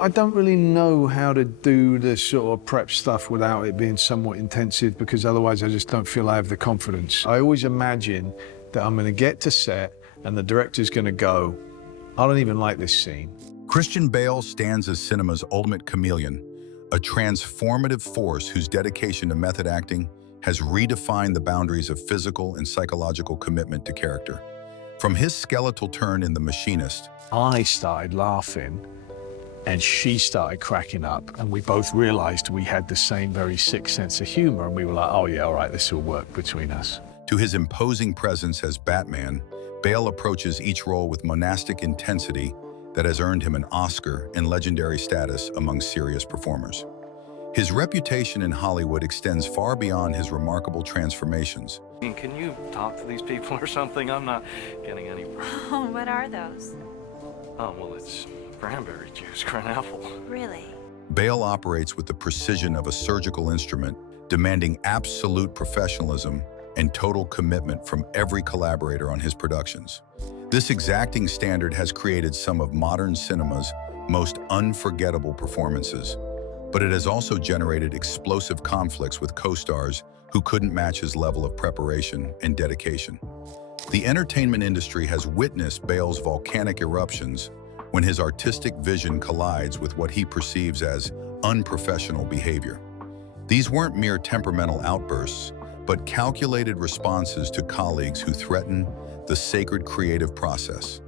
I don't really know how to do the sort of prep stuff without it being somewhat intensive, because otherwise I just don't feel I have the confidence. I always imagine that I'm going to get to set and the director's going to go, I don't even like this scene. Christian Bale stands as cinema's ultimate chameleon, a transformative force whose dedication to method acting has redefined the boundaries of physical and psychological commitment to character. From his skeletal turn in The Machinist, I started laughing and she started cracking up, and we both realized we had the same very sick sense of humor, and we were like, oh yeah, all right, this will work between us. to his imposing presence as Batman, Bale approaches each role with monastic intensity that has earned him an Oscar and legendary status among serious performers. His reputation in Hollywood extends far beyond his remarkable transformations. Can you talk to these people or something? I'm not getting anywhere. Oh, what are those? Oh, well, it's cranberry juice, apple. Really? Bale operates with the precision of a surgical instrument, demanding absolute professionalism and total commitment from every collaborator on his productions. This exacting standard has created some of modern cinema's most unforgettable performances, but it has also generated explosive conflicts with co-stars who couldn't match his level of preparation and dedication. The entertainment industry has witnessed Bale's volcanic eruptions when his artistic vision collides with what he perceives as unprofessional behavior. These weren't mere temperamental outbursts, but calculated responses to colleagues who threaten the sacred creative process.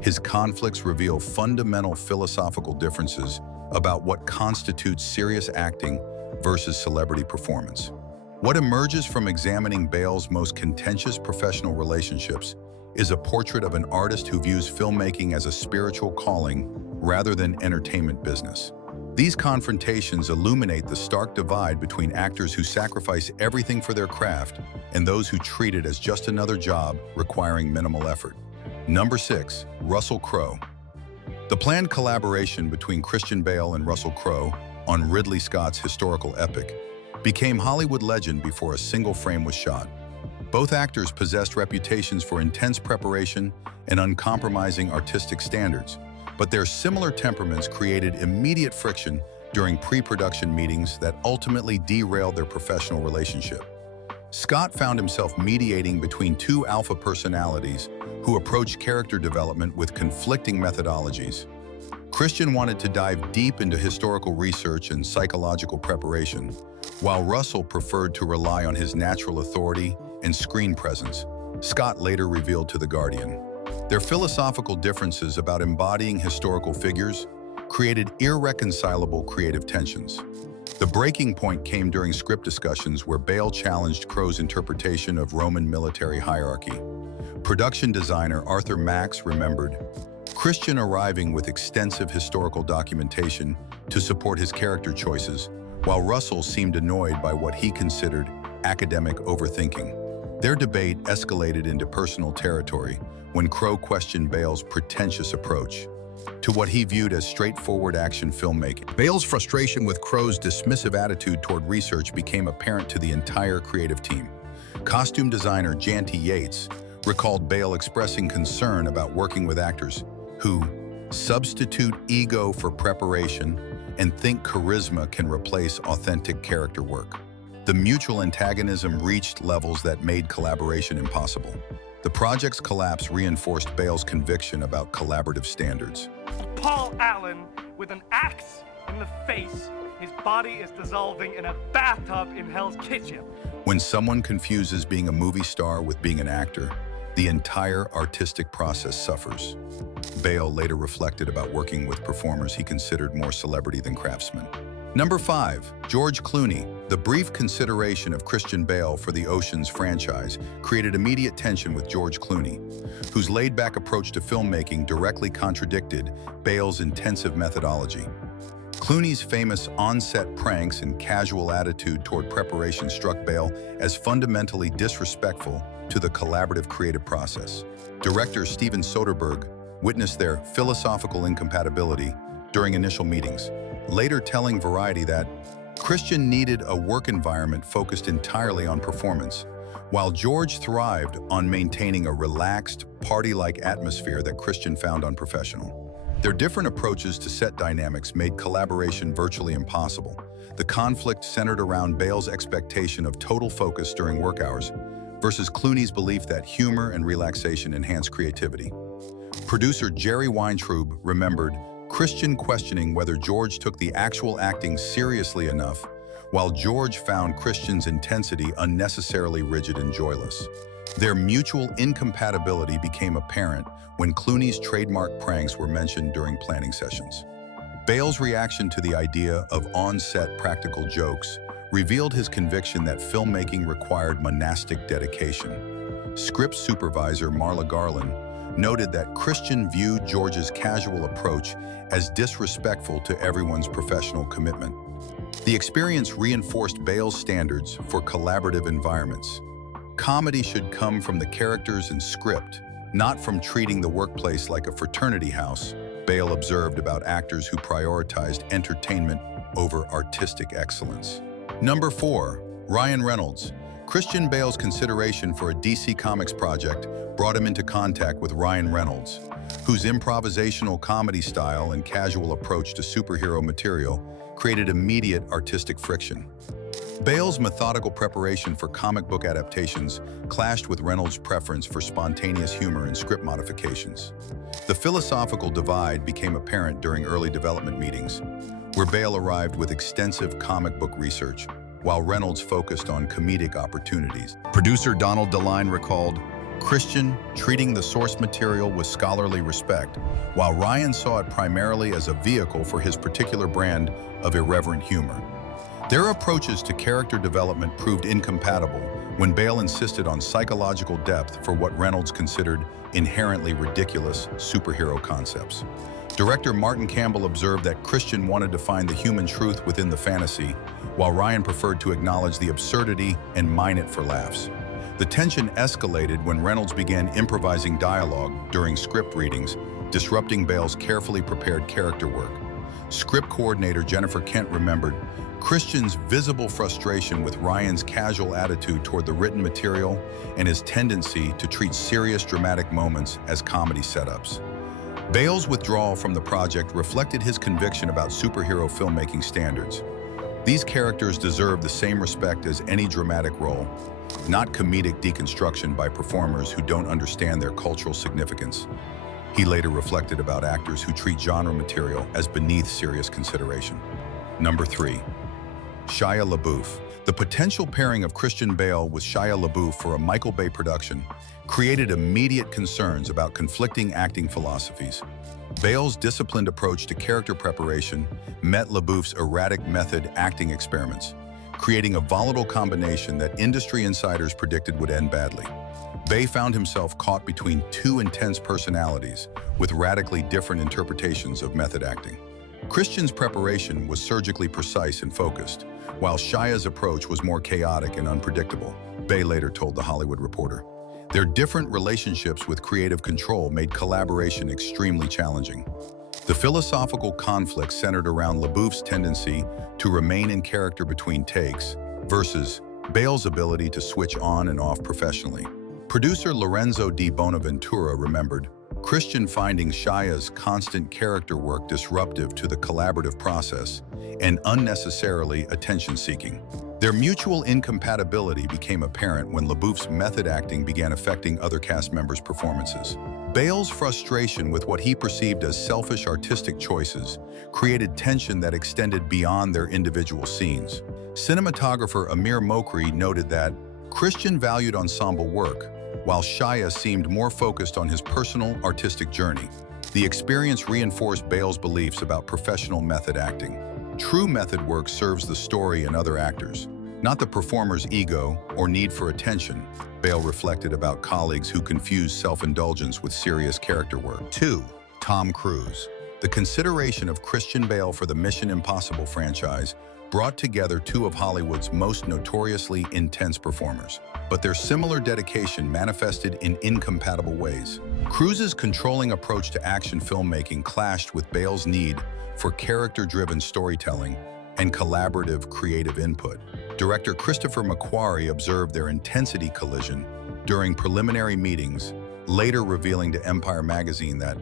His conflicts reveal fundamental philosophical differences about what constitutes serious acting versus celebrity performance. What emerges from examining Bale's most contentious professional relationships is a portrait of an artist who views filmmaking as a spiritual calling rather than entertainment business. These confrontations illuminate the stark divide between actors who sacrifice everything for their craft and those who treat it as just another job requiring minimal effort. Number 6, Russell Crowe. The planned collaboration between Christian Bale and Russell Crowe on Ridley Scott's historical epic became Hollywood legend before a single frame was shot. Both actors possessed reputations for intense preparation and uncompromising artistic standards, but their similar temperaments created immediate friction during pre-production meetings that ultimately derailed their professional relationship. Scott found himself mediating between two alpha personalities who approached character development with conflicting methodologies. Christian wanted to dive deep into historical research and psychological preparation, while Russell preferred to rely on his natural authority and screen presence, Scott later revealed to The Guardian. Their philosophical differences about embodying historical figures created irreconcilable creative tensions. The breaking point came during script discussions where Bale challenged Crowe's interpretation of Roman military hierarchy. Production designer Arthur Max remembered Christian arriving with extensive historical documentation to support his character choices, while Russell seemed annoyed by what he considered academic overthinking. Their debate escalated into personal territory when Crowe questioned Bale's pretentious approach to what he viewed as straightforward action filmmaking. Bale's frustration with Crowe's dismissive attitude toward research became apparent to the entire creative team. Costume designer Janty Yates recalled Bale expressing concern about working with actors who substitute ego for preparation and think charisma can replace authentic character work. The mutual antagonism reached levels that made collaboration impossible. The project's collapse reinforced Bale's conviction about collaborative standards. Paul Allen with an axe in the face. His body is dissolving in a bathtub in Hell's Kitchen. When someone confuses being a movie star with being an actor, the entire artistic process suffers. Bale later reflected about working with performers he considered more celebrity than craftsmen. Number 5, George Clooney. The brief consideration of Christian Bale for the Ocean's franchise created immediate tension with George Clooney, whose laid-back approach to filmmaking directly contradicted Bale's intensive methodology. Clooney's famous on-set pranks and casual attitude toward preparation struck Bale as fundamentally disrespectful to the collaborative creative process. Director Steven Soderbergh witnessed their philosophical incompatibility during initial meetings, later telling Variety that Christian needed a work environment focused entirely on performance, while George thrived on maintaining a relaxed, party-like atmosphere that Christian found unprofessional. Their different approaches to set dynamics made collaboration virtually impossible. The conflict centered around Bale's expectation of total focus during work hours versus Clooney's belief that humor and relaxation enhance creativity. Producer Jerry Weintraub remembered Christian questioning whether George took the actual acting seriously enough, while George found Christian's intensity unnecessarily rigid and joyless. Their mutual incompatibility became apparent when Clooney's trademark pranks were mentioned during planning sessions. Bale's reaction to the idea of on-set practical jokes revealed his conviction that filmmaking required monastic dedication. Script supervisor Marla Garland noted that Christian viewed George's casual approach as disrespectful to everyone's professional commitment. The experience reinforced Bale's standards for collaborative environments. Comedy should come from the characters and script, not from treating the workplace like a fraternity house, Bale observed about actors who prioritized entertainment over artistic excellence. Number 4, Ryan Reynolds. Christian Bale's consideration for a DC Comics project brought him into contact with Ryan Reynolds, whose improvisational comedy style and casual approach to superhero material created immediate artistic friction. Bale's methodical preparation for comic book adaptations clashed with Reynolds' preference for spontaneous humor and script modifications. The philosophical divide became apparent during early development meetings, where Bale arrived with extensive comic book research, while Reynolds focused on comedic opportunities. Producer Donald DeLine recalled, Christian treating the source material with scholarly respect, while Ryan saw it primarily as a vehicle for his particular brand of irreverent humor. Their approaches to character development proved incompatible when Bale insisted on psychological depth for what Reynolds considered inherently ridiculous superhero concepts. Director Martin Campbell observed that Christian wanted to find the human truth within the fantasy, while Ryan preferred to acknowledge the absurdity and mine it for laughs. The tension escalated when Reynolds began improvising dialogue during script readings, disrupting Bale's carefully prepared character work. Script coordinator Jennifer Kent remembered Christian's visible frustration with Ryan's casual attitude toward the written material and his tendency to treat serious dramatic moments as comedy setups. Bale's withdrawal from the project reflected his conviction about superhero filmmaking standards. These characters deserve the same respect as any dramatic role, not comedic deconstruction by performers who don't understand their cultural significance. He later reflected about actors who treat genre material as beneath serious consideration. Number 3, Shia LaBeouf. The potential pairing of Christian Bale with Shia LaBeouf for a Michael Bay production created immediate concerns about conflicting acting philosophies. Bale's disciplined approach to character preparation met LaBeouf's erratic method acting experiments, creating a volatile combination that industry insiders predicted would end badly. Bay found himself caught between two intense personalities with radically different interpretations of method acting. Christian's preparation was surgically precise and focused, while Shia's approach was more chaotic and unpredictable, Bay later told The Hollywood Reporter. Their different relationships with creative control made collaboration extremely challenging. The philosophical conflict centered around LaBeouf's tendency to remain in character between takes versus Bale's ability to switch on and off professionally. Producer Lorenzo Di Bonaventura remembered Christian finding Shia's constant character work disruptive to the collaborative process and unnecessarily attention-seeking. Their mutual incompatibility became apparent when LaBeouf's method acting began affecting other cast members' performances. Bale's frustration with what he perceived as selfish artistic choices created tension that extended beyond their individual scenes. Cinematographer Amir Mokri noted that Christian valued ensemble work, while Shia seemed more focused on his personal artistic journey. The experience reinforced Bale's beliefs about professional method acting. True method work serves the story and other actors, not the performer's ego or need for attention, Bale reflected about colleagues who confuse self-indulgence with serious character work. 2. Tom Cruise. The consideration of Christian Bale for the Mission Impossible franchise brought together two of Hollywood's most notoriously intense performers, but their similar dedication manifested in incompatible ways. Cruise's controlling approach to action filmmaking clashed with Bale's need for character-driven storytelling and collaborative creative input. Director Christopher McQuarrie observed their intensity collision during preliminary meetings, later revealing to Empire magazine that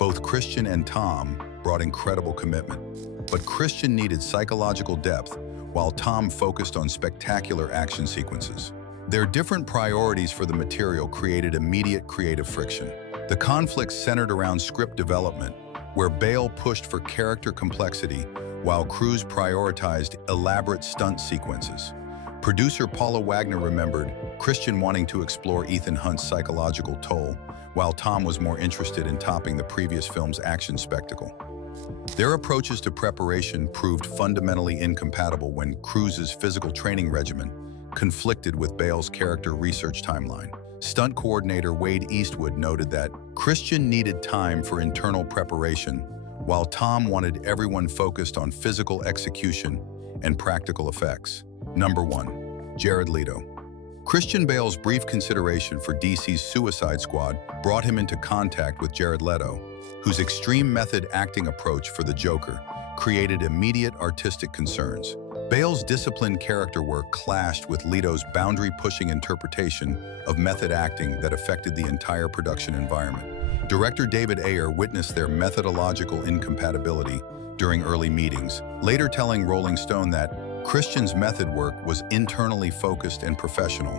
Both Christian and Tom brought incredible commitment, but Christian needed psychological depth while Tom focused on spectacular action sequences. Their different priorities for the material created immediate creative friction. The conflict centered around script development, where Bale pushed for character complexity while Cruise prioritized elaborate stunt sequences. Producer Paula Wagner remembered Christian wanting to explore Ethan Hunt's psychological toll, while Tom was more interested in topping the previous film's action spectacle. Their approaches to preparation proved fundamentally incompatible when Cruise's physical training regimen conflicted with Bale's character research timeline. Stunt coordinator Wade Eastwood noted that Christian needed time for internal preparation, while Tom wanted everyone focused on physical execution and practical effects. Number 1. Jared Leto. Christian Bale's brief consideration for DC's Suicide Squad brought him into contact with Jared Leto, whose extreme method acting approach for the Joker created immediate artistic concerns. Bale's disciplined character work clashed with Leto's boundary-pushing interpretation of method acting that affected the entire production environment. Director David Ayer witnessed their methodological incompatibility during early meetings, later telling Rolling Stone that Christian's method work was internally focused and professional,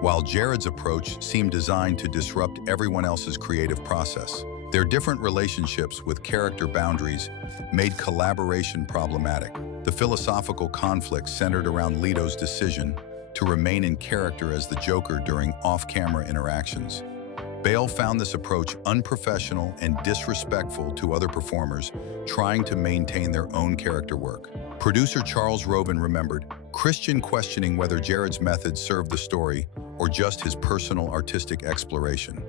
while Jared's approach seemed designed to disrupt everyone else's creative process. Their different relationships with character boundaries made collaboration problematic. The philosophical conflict centered around Leto's decision to remain in character as the Joker during off-camera interactions. Bale found this approach unprofessional and disrespectful to other performers trying to maintain their own character work. Producer Charles Robin remembered Christian questioning whether Jared's methods served the story or just his personal artistic exploration.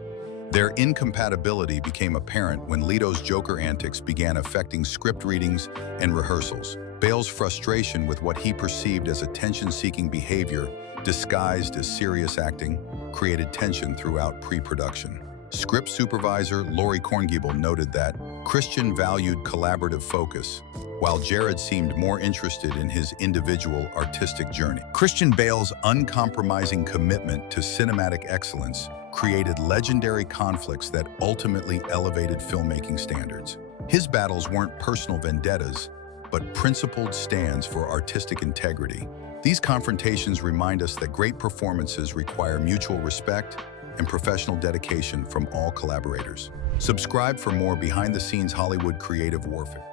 Their incompatibility became apparent when Leto's Joker antics began affecting script readings and rehearsals. Bale's frustration with what he perceived as attention-seeking behavior disguised as serious acting created tension throughout pre-production. Script supervisor Laurie Korngiebel noted that Christian valued collaborative focus, while Jared seemed more interested in his individual artistic journey. Christian Bale's uncompromising commitment to cinematic excellence created legendary conflicts that ultimately elevated filmmaking standards. His battles weren't personal vendettas, but principled stands for artistic integrity. These confrontations remind us that great performances require mutual respect and professional dedication from all collaborators. Subscribe for more behind-the-scenes Hollywood creative warfare.